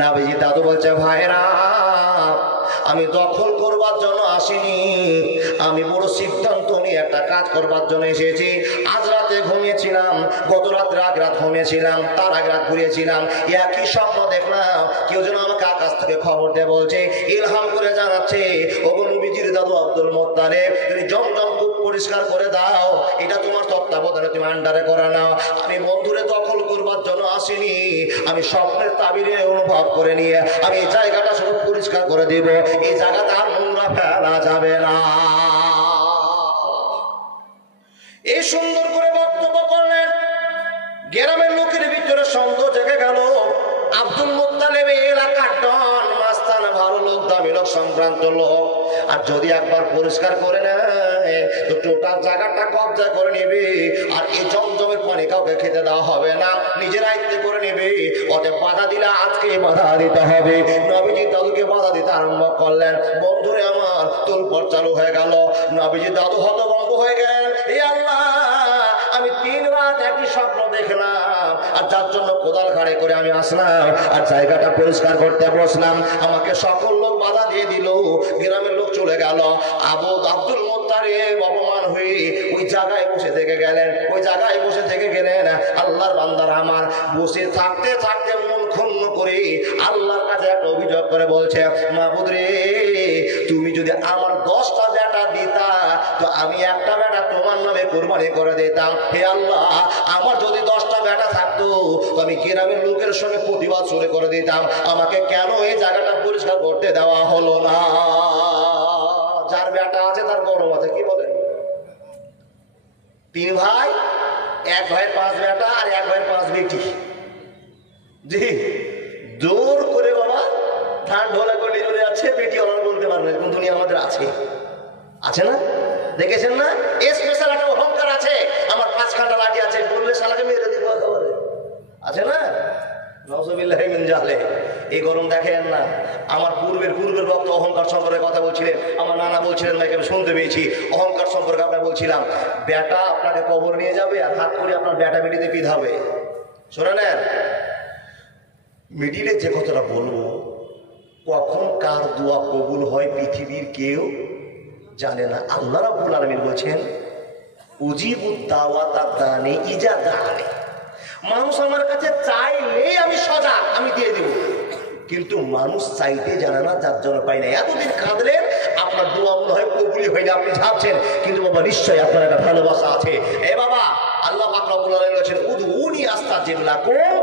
নবীজি দাদু বলছে, ভাইরা আমি দখল করবার জন্য আসিনি, আমি বড় সিদ্ধান্ত নিয়ে একটা কাজ করবার জন্য এসেছি। আজ রাতে ঘুমিয়েছিলাম, গত রাত্রে আগ রাত ঘুমিয়েছিলাম, তার আগ রাত ঘুরিয়েছিলাম, একই স্বপ্ন দেখলাম। কেউ যেন আমাকে আকাশ থেকে খবর দিয়ে বলছে, ইলহাম করে জানাচ্ছে, ওগো নবীজির দাদু আব্দুল মুত্তালিব, তুমি জমজম কূপ পরিষ্কার করে দাও, এটা তোমার তত্ত্বাবধানে তুমি আন্ডারে করে নাও। আমি বন্ধুরে দখল করবার জন্য আসিনি, আমি স্বপ্নের তাবিরে অনুভব করে নিয়ে আমি এই জায়গাটা শুধু পরিষ্কার করে দিব, এই জায়গাতে আর নোংরা ফেলা যাবে না। এই সুন্দর করে বক্তব্য করলেন। গ্রামের লোকের ভিতরে সন্দেহ জেগে গেল, আব্দুল মুত্তালিব এলাকার ডন, মাস্তান, ভালো লোক, দামি লোক, সম্ভ্রান্ত লোক, আর যদি একবার পরিষ্কার করে নেয় তো টোটাল জায়গাটা কবজা করে নেবে, আর এই জমজমের পানি কাউকে খেতে দেওয়া হবে না, নিজের আয়ত্তে করে নেবে। অতএব বাধা দিলে আজকে বাধা দিতে হবে। নবীজি দাদুকে বাধা দিতে আরম্ভ করলেন। বন্ধুরে আমার তোলপাড় চালু হয়ে গেল। নবীজি দাদু হতভম্ব হয়ে গেলেন। হে আল্লাহ, আমি 3 রাত একই স্বপ্ন দেখলাম, আর যার জন্য কোদাল ঘাড়ে করে আমি আসলাম আর জায়গাটা পরিষ্কার করতে বসলাম, আমাকে সকল লোক বাধা দিয়ে দিল, গ্রামের লোক চলে গেল। আব্দুল মুত্তালিব অপমান হয়ে ওই জায়গায় বসে থেকে গেলেন, ওই জায়গায় বসে থেকে গেলেন। আল্লাহর বান্দারা আমার বসে থাকতে থাকতে মন ক্ষুণ্ণ করে আল্লাহর কাছে একটা অভিযোগ করে বলছে, মাবুদ রে, তুমি যদি আমার 10টা বেটা দিতা তো আমি একটা বেটা তোমার নামে কোরবানি করে দিতাম। হে আল্লাহ, আমার যদি 10টা বেটা থাকতো তো আমি গ্রামের লোকের সঙ্গে প্রতিবাদ শুরু করে দিতাম, আমাকে কেন এই জায়গাটা পরিষ্কার করতে দেওয়া হলো না? যার বেটা আছে তার গরম আছে, কি বলেন? 3 ভাই, 1 ভাইয়ের 5 বেটা আর 1 ভাইয়ের 5 বেটি। জি, জোর করে বাবা ধান ঢোলা করে চলে যাচ্ছে, বেটি আমার বলতে পারবে কোন দুনিয়া আমাদের আছে, আছে না? দেখেছেন না? স্পেশাল একটা অহংকার আছে, আমার 5 কাঁটা লাঠি আছে, বললে শালাকে মেরে দিব একেবারে, আছে না? নাউযুবিল্লাহি মিন জাহলে। এই গরম দেখেন না। আমার পূর্বের বক্তা অহংকার সম্পর্কে কথা বলছিলেন, আমার নানা বলছিলেন, ভাইকে আমি শুনতে পেয়েছি অহংকার সম্পর্কে। আপনাকে বলছিলাম, বেটা আপনাকে কবর নিয়ে যাবে আর হাত করে আপনার বেটা বেটিতে পিধাবে। শোনে নেন, মিডিলে যে কথাটা বলবো, কখন কার দোয়া কবুল হয় পৃথিবীর কেউ জানে না। আল্লাহ রাব্বুল আলামিন বলছেন, উজিবুদ দাওয়াতা দানি ইজা দানি। মানুষ আমার কাছে চাইলেই আমি সজা, আমি দিয়ে দেব, কিন্তু মানুষ চাইতে জানে না, যার জন্য পাই না। এতদিন কাঁদলেন, আপনার দোয়া মনে হয় কবুলই হয়নি, আপনি ভাবছেন, কিন্তু বাবা নিশ্চয়ই আপনার একটা ভালোবাসা আছে। এ বাবা, আল্লাহ পাক রব্বুল আলামিন বলেছেন, উদউনি আস্তাজিব লাকুম,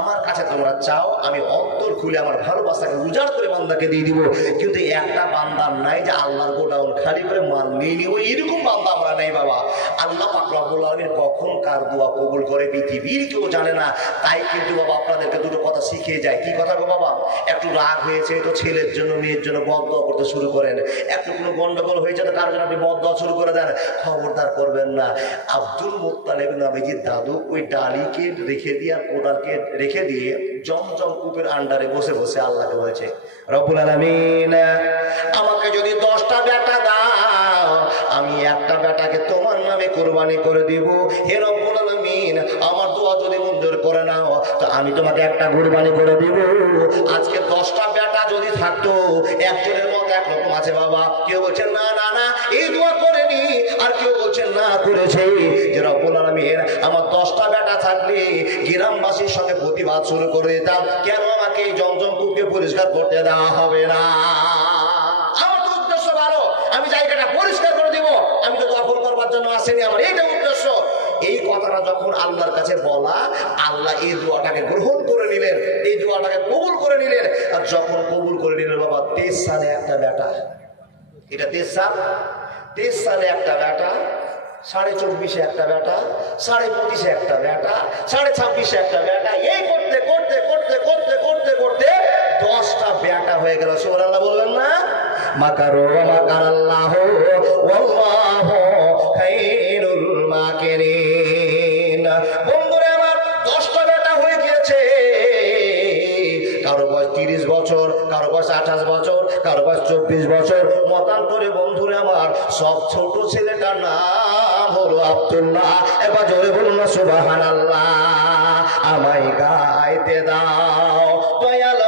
আমার কাছে তোমরা চাও, আমি অন্তর খুলে আমার ভালোবাসাকে উজাড় করে বান্দাকে দিয়ে দিব। কিন্তু একটা বান্দার নাই যে আল্লাহর গোডাউন খালি করে মাল নিয়ে নিব, এরকম বান্দা আমরা নাই বাবা। আল্লাহ পাক রব্বুল আলামিন কখন কার দোয়া কবুল করে পৃথিবীর কেউ জানে না। তাই কিন্তু বাবা আপনাদেরকে দুটো কথা শিখিয়ে যায়। কি কথা গো বাবা? একটু রাগ হয়েছে তো ছেলের জন্য মেয়ের জন্য বদদোয়া করতে শুরু করেন, একটু কোনো গন্ডগোল হয়েছে তো কার জন্য আপনি বদদোয়া শুরু করে দেন, খবরদার করবেন না। আব্দুল মুত্তালিব নবীজির দাদু ওই ডালিকে রেখে দিয়ে আর কোদালকে রেখে দিয়ে জমজম কূপের আন্ডারে বসে বসে আল্লাহকে বলেছে, রব্বুল আলামিন, আমাকে যদি 10টা বেটা দাও, আমি একটা বেটাকে তোমার নামে কোরবানি করে দিব। হে রব্বুল আলামিন, আমার দোয়া যদি মঞ্জুর করে নাও তো আমি তোমাকে একটা কোরবানি করে দিব। আজকে 10টা বেটা যদি থাকতো, একজনের মত একরকম আছে বাবা। কেউ বলছেন না না না, এই দোয়া করেনি, আর কেউ বলছেন না করেছে। যে রব্বুল আলামিন, আমার 10টা বেটা থাকলে গ্রামবাসীর সঙ্গে প্রতিবাদ শুরু করে দিতাম, কেন আমাকে এই জমজম কূপকে পরিষ্কার করতে দেওয়া হবে না? আমার তো উদ্দেশ্য ভালো, আমি জায়গাটা পরিষ্কার করে দিব, আমি তো দখল করবার জন্য আসেনি, আমার এইটা উদ্দেশ্য। এই কথাটা যখন আল্লাহর কাছে বলা, আল্লাহ এই দোয়াটাকে গ্রহণ করে নিলেন, এই দোয়াটাকে কবুল করে নিলেন। আর যখন কবুল করে নিলেন বাবা, 23 সালে একটা বেটা, এটা 23 সালে একটা বেটা, 24.5 একটা বেটা, 25.5 একটা বেটা, 26.5 একটা বেটা, এই করতে করতে করতে করতে করতে করতে 10টা বেটা হয়ে গেল। সুবহানাল্লাহ বলবেন না? মাকারু ওয়া মাকারাল্লাহু ওয়াল্লাহু খায়রুল মাকিরিন। বন্ধুরা আমার, 10টা বেটা হয়ে গিয়েছে। কারো বয়স 30 বছর, কারো বয়স 28 বছর, কারো বয়স 24 বছর। মতান্তরে বন্ধুরে আমার, সব ছোট ছেলেটার নাম হলো আব্দুল্লাহ। এবার জোরে বলুন না সুবহানাল্লাহ। আমায় গাইতে দাও দয়াল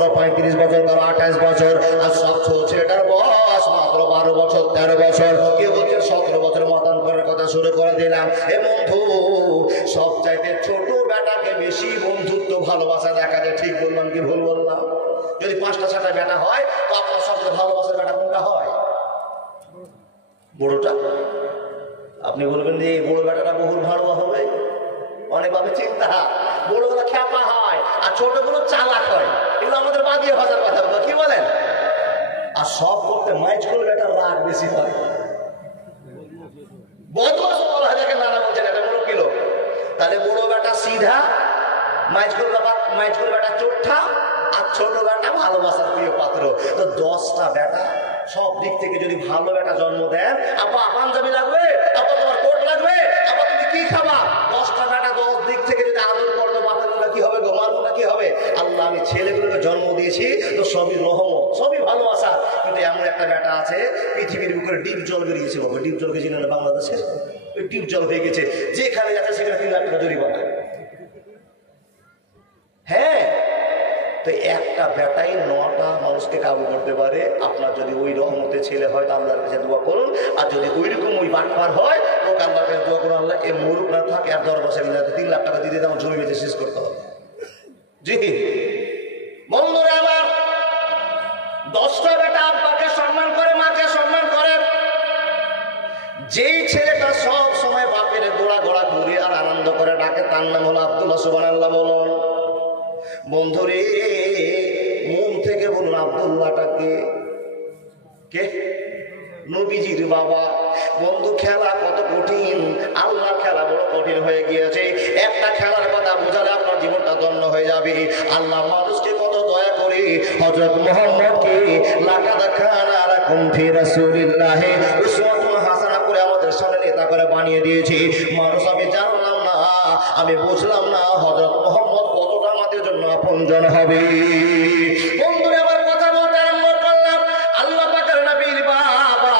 কারো 35 বছর, কারো 28 বছর, আর সব ছেলেটার বয়স মাত্র 12 বছর 13 বছর, কেউ বলছেন 17 বছর। মতান্তরের কথা শুরু করে দিলাম। এ বন্ধু, সব চাইতে ছোট বেটাকে বেশি বন্ধুত্ব ভালোবাসা দেখা যায়। ঠিক বললাম কি ভুল বললাম? যদি 5টা 6টা বেটা হয় তো আপনার সবচেয়ে ভালোবাসার বেটা কোনটা হয়? বড়টা। আপনি বলবেন যে এই বড় বেটাটা বহুল ভালো হবে, অনেকভাবে চিন্তা। বড়গুলো খ্যাপা হয় আর ছোটগুলো চালাক হয়। এগুলো আমাদের বাদিয়ে ভাষার কথা বলবো, কি বলেন? আর সব করতে মাইজ করে বেটার রাগ বেশি হয়, বদমাশ বলা হয়। দেখেন নানা বলছেন এটা বড় কিলো, তাহলে বড় বেটা সিধা, মাইজ করে বেটা চোট্টা, আর ছোট বেটা ভালোবাসার প্রিয় পাত্র। তো 10টা বেটা সব দিক থেকে যদি ভালো বেটা জন্ম দেন, আপা পাঞ্জাবি লাগবে, আপা তোমার কোট লাগবে, আপা তুমি কি খাবা, 10টা বেটা 10 দিক থেকে যদি আদর করতো, বাচ্চাগুলো কি হবে গো, মালগুলো কি হবে? আল্লাহ আমি ছেলেগুলোকে জন্ম দিয়েছি তো সবই রহমত, সবই ভালোবাসা। কিন্তু এমন একটা বেটা আছে পৃথিবীর বুকে ডিপ জল বেরিয়েছে। বাবা ডিপ জল গেছে না বাংলাদেশে? ওই ডিপ জল হয়ে গেছে, যেখানে যাচ্ছে সেখানে 3 লাখ টাকা জরিমানা। হ্যাঁ, তো একটা বেটাই 9টা মানুষকে কাবু করতে পারে। আপনার যদি ওই রহমতের ছেলে হয় তো আল্লাহর কাছে দোয়া করুন, আর যদি ওইরকম ওই বাটপার হয় তো আল্লাহর কাছে দোয়া করুন, আল্লাহ এ মুরুখ না থাকে আর 10 বছর 3 লাখ টাকা দিয়ে আমার জমি বেঁচে শেষ করতে হবে। জি বন্ধুরা আমার, 10টা বেটা আব্বাকে সম্মান করে, মাকে সম্মান করে। যেই ছেলেটা সব সময় বাপের গোড়া গোড়া ঘুরে আর আনন্দ করে ডাকে, তার নাম হলো আব্দুল্লাহ। সুবহানাল্লাহ বলুন। বন্ধুরে মন থেকে বলুন, আব্দুল্লাহটাকে কে? নবীজির বাবা। বন্ধু খেলা কত কঠিন, আল্লাহ খেলা বড় কঠিন হয়ে গিয়েছে। একটা খেলার কথা বুঝালে আপনার জীবনটা ধন্য হয়ে যাবে। আল্লাহ মানুষকে কত দয়া করে হযরত মুহাম্মদকে লাকাদ কানা লাকুম ফি রাসূলিল্লাহি উসওয়াতুন হাসানা করে আমাদের সামনে নেতা করে বানিয়ে দিয়েছে। মানুষ আমি জানলাম না, আমি বুঝলাম না হযরত মুহাম্মদ কতটা আমাদের জন্য আপনজন হবে। বন্ধুরা আমার কথা বলতে আরম্ভ করলাম, আল্লাহ পাকের নবীর বাবা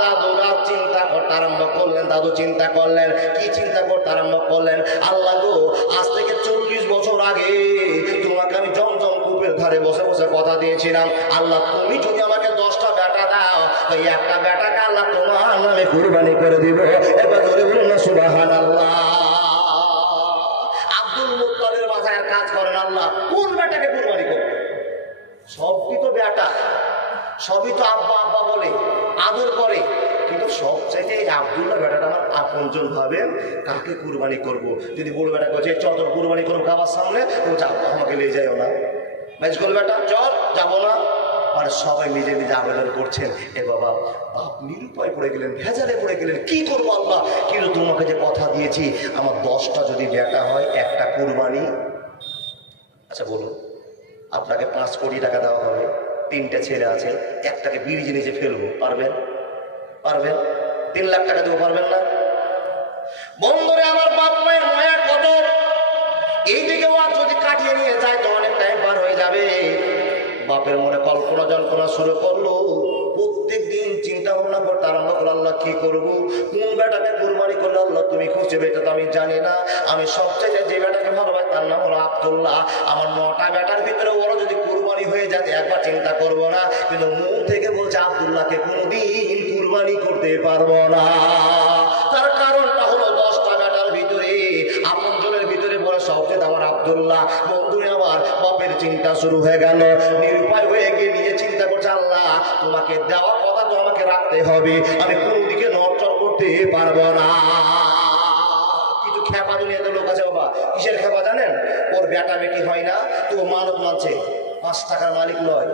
দাদুরা চিন্তা করতে আরম্ভ করলেন। দাদু চিন্তা করলেন, কি চিন্তা করতে আরম্ভ করলেন? আল্লাহ গো, আজ থেকে 40 বছর আগে তোমাকে আমি জমজম কূপের ধারে বসে বসে কথা দিয়েছিলাম, আল্লাহ তুমি যদি আমাকে 10টা বেটা দাও, ওই একটা বেটাকে আল্লাহ তোমার নামে কুরবানি করে দিব। এবার ধরে বলুন না সুবহানাল্লাহ। আব্দুল মুত্তালিবের মাথায় কাজ করেন আল্লাহ, কোন বেটাকে কুরবানি করবে? সবই তো বেটা, সবই তো আব্বা আব্বা বলে আদর করে, কিন্তু সবচাইতে এই আব্দুল্লাহ বেটাটা আমার আপনজন ভাবে। কাকে কুরবানি করব? যদি বড় বেটা বলছে চল কুরবানি করবো কাবার সামনে, ও যাও আমাকে নিয়ে যাইও না। মেজগোল বেটা চল, যাবো না। আর সবাই নিজে নিজে আবেদন করছেন। এ বাবা, বাপ নিরুপায় পড়ে গেলেন, ভেজালে পড়ে গেলেন, কি করবো আল্লাহ? কিন্তু তোমাকে যে কথা দিয়েছি, আমার 10টা যদি বেটা হয় একটা কুরবানি। আচ্ছা বলুন, আপনাকে 5 কোটি টাকা দেওয়া হবে, 3টে ছেলে আছে, একটাকে ব্রিজে নিচে ফেলবো, পারবেন? পারবেন? 3 লাখ টাকা দেবো, পারবেন না? বন্ধুরে আমার, বাপ মায়ের মায়া কত, এইদিকে ওরা যদি কাটিয়ে নিয়ে যায় তো অনেক টাইম পার হয়ে যাবে। বাপের মনে কল্পনা জল্পনা শুরু করলো, প্রত্যেক দিন চিন্তা ভাবনা করতে আরম্ভ করলো, আল্লাহ কি করবো, কোন বেটাকে কুরবানি করলো আল্লাহ তুমি খুঁজে, বেটা তো আমি জানি না। আমি সবচেয়ে যে বেটাকে ভালোবাসি তার নাম হলো আব্দুল্লাহ। আমার 9টা বেটার ভিতরে ওরা যদি কুরবানি হয়ে যায় একবার চিন্তা করবো না, কিন্তু মন থেকে বলছে আব্দুল্লাহকে কোনোদিন কুরবানি করতে পারবো না। তার কারণটা হলো 10টা বেটার ভিতরে আপনজনের ভিতরে বলে সবচেয়ে আমার আব্দুল্লাহ। বন্ধুরে আমার, বাপের চিন্তা শুরু হয়ে গেল, নিরুপায় হয়ে গিয়ে নিজে চিন্তা করছে, আল্লাহ তোমাকে দেওয়া কথা তো আমাকে রাখতে হবে, আমি কোন দিকে নড়চড় করতে পারবো না। কিছু খেপা দুনিয়াতে লোক আছে বাবা, কিসের খেপা জানেন? ওর বেটা বেটি হয় না তো মানত মানছে, 5 টাকার মালিক নয়,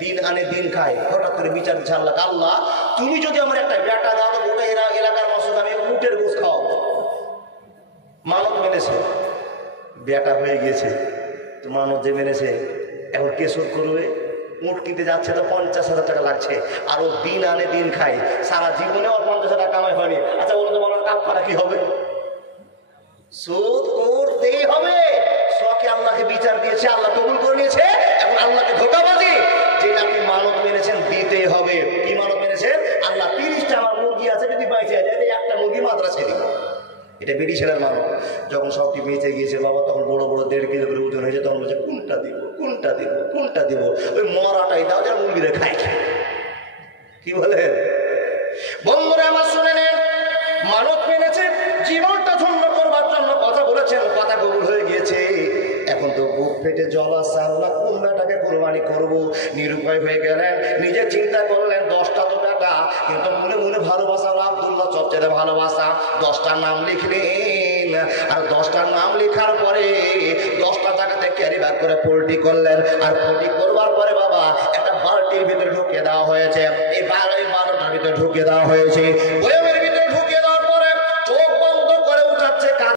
দিন আনে দিন খায়, হঠাৎ করে বিচার দিচ্ছে আল্লাহ, আল্লাহ তুমি যদি আমার একটা বেটা দাও তো গোটা এলাকার মানুষ আমি উটের গোস খাওয়াবো। মানত মেনেছে, বেটা হয়ে গিয়েছে, তো মানত যে মেনেছে, এখন কে শোধ করবে? উট কিনতে যাচ্ছে তো 50,000 টাকা লাগছে, আর ও দিন আনে দিন খায়, সারা জীবনে ওর 50,000 টাকা কামাই হয়নি। আচ্ছা বলো তো, বলো কাফারা কি হবে? শোধ করতেই হবে। শখে আল্লাহকে বিচার দিয়েছে, আল্লাহ কবুল করে নিয়েছে, এখন আল্লাহকে ধোঁকাবাজি, যেটা আপনি মানত মেনেছেন দিতেই হবে। কি মানত মেনেছেন? আল্লাহ 30টা আমার মুরগি আছে, যদি বাইচে যায় একটা মুরগি মাদ্রাসায় দিব, এটা বেটি ছেলের মানুষ। যখন সবটি বেঁচে গিয়েছে বাবা, তখন বড় বড় 1.5 কেজি করে ওজন হয়েছে, তখন বলছে কোনটা দিব কোনটা দিব কোনটা দিব, ওই মরাটাই দাও যা মুরগিরে খাই। কি বলেন বন্ধুরা আমার, শুনে নেন, মানত মেনেছে, জীবনটা ধন্য করবার জন্য কথা বলেছেন, কথা কবুল হয়ে গিয়েছে। এখন তো বুক পেটে জল আসছে, আল্লাহ কোন বেটাকে কোরবানি করবো, নিরুপায় হয়ে গেলেন। নিজে চিন্তা করলেন 10টা তো বেটা, কিন্তু মনে মনে ভালোবাসা আব্দুল্লাহ সবচেয়ে ভালোবাসা। 10টার নাম লিখলেন, আর 10টার নাম লেখার পরে 10টা জায়গাতে ক্যারি ব্যাগ করে পোল্ট্রি করলেন। আর পোল্ট্রি করবার পরে বাবা একটা বালতির ভিতরে ঢুকিয়ে দেওয়া হয়েছে, এই 12টার ভিতরে ঢুকিয়ে দেওয়া হয়েছে।